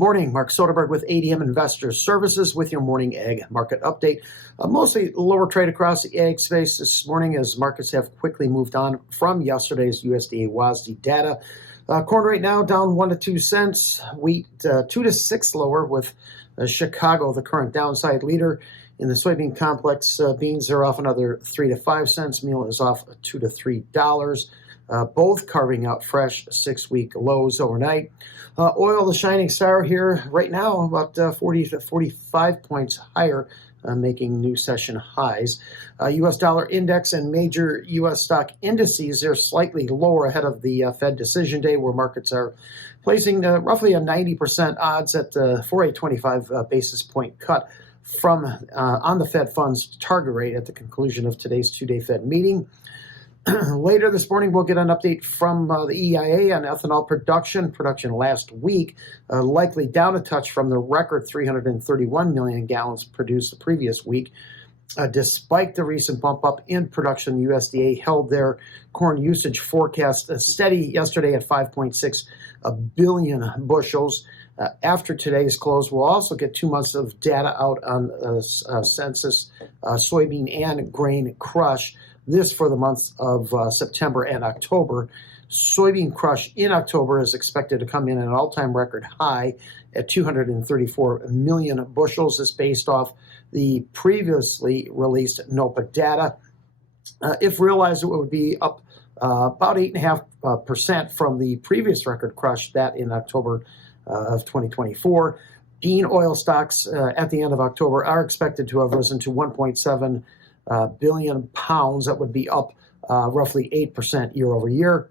morning, Mark Soderberg with ADM Investor Services with your morning ag market update. Mostly lower trade across the ag space this morning as markets have quickly moved on from yesterday's USDA WASDE data. Corn right now down 1 to 2 cents, wheat 2 to 6 lower with Chicago the current downside leader. In the soybean complex, beans are off another 3 to 5 cents, meal is off $2 to $3. Both carving out fresh 6-week lows overnight. Oil, the shining star here right now, about 40 to 45 points higher, making new session highs. U.S. dollar index and major U.S. stock indices are slightly lower ahead of the Fed decision day, where markets are placing roughly a 90% odds for a 25 basis point cut from on the Fed funds target rate at the conclusion of today's two-day Fed meeting. Later this morning, we'll get an update from the EIA on ethanol production. Production last week likely down a touch from the record 331 million gallons produced the previous week. Despite the recent bump up in production, USDA held their corn usage forecast steady yesterday at 5.6 billion bushels. After today's close, we'll also get 2 months of data out on census soybean and grain crush. This for the months of September and October. Soybean crush in October is expected to come in at an all-time record high at 234 million bushels. This based off the previously released NOPA data. If realized, it would be up about 8.5% from the previous record crush, that in October of 2024. Bean oil stocks at the end of October are expected to have risen to 1.7 billion pounds. That would be up roughly 8% year over year.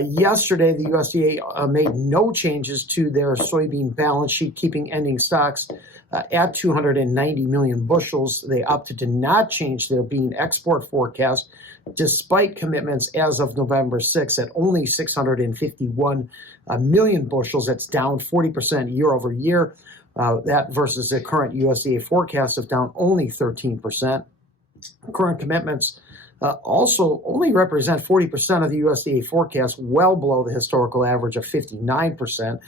Yesterday, the USDA made no changes to their soybean balance sheet, keeping ending stocks at 290 million bushels. They opted to not change their bean export forecast, despite commitments as of November 6th at only 651 million bushels. That's down 40% year over year. That versus the current USDA forecast of down only 13%. Current commitments also only represent 40% of the USDA forecast, well below the historical average of 59%.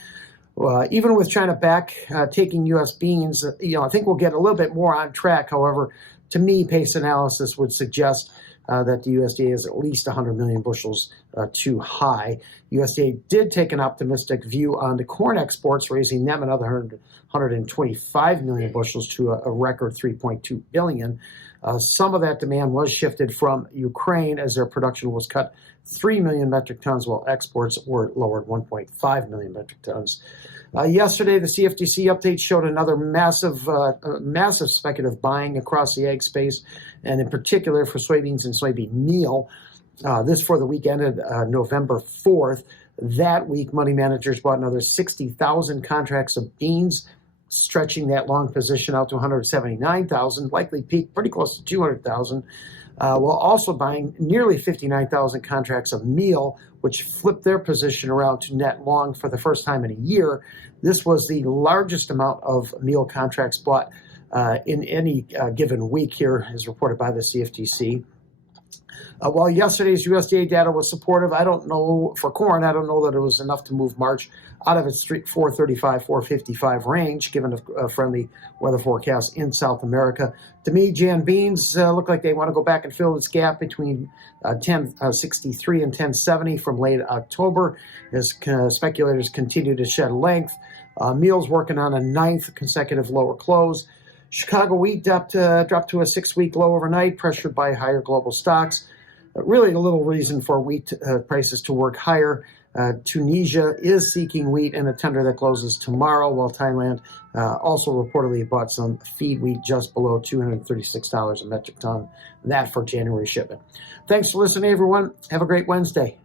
Even with China back taking U.S. beans, I think we'll get a little bit more on track. However, to me, pace analysis would suggest that the USDA is at least 100 million bushels too high. USDA did take an optimistic view on the corn exports, raising them another 125 million bushels to a record 3.2 billion. Some of that demand was shifted from Ukraine as their production was cut 3 million metric tons, while exports were lowered 1.5 million metric tons. Yesterday, the CFTC update showed another massive speculative buying across the ag space, and in particular for soybeans and soybean meal. This for the week ended November 4th. That week, money managers bought another 60,000 contracts of beans, stretching that long position out to 179,000, likely peaked pretty close to 200,000, while also buying nearly 59,000 contracts of meal, which flipped their position around to net long for the first time in a year. This was the largest amount of meal contracts bought in any given week here, as reported by the CFTC. While yesterday's USDA data was supportive, I don't know for corn, I don't know that it was enough to move March out of its 435, 455 range, given a friendly weather forecast in South America. To me, Jan beans look like they want to go back and fill this gap between 1063 and 1070 from late October, as speculators continue to shed length. Meal's working on a 9th consecutive lower close. Chicago wheat dropped to a 6-week low overnight, pressured by higher global stocks. Really a little reason for wheat prices to work higher. Tunisia is seeking wheat in a tender that closes tomorrow, while Thailand also reportedly bought some feed wheat just below $236 a metric ton. That for January shipment. Thanks for listening, everyone. Have a great Wednesday.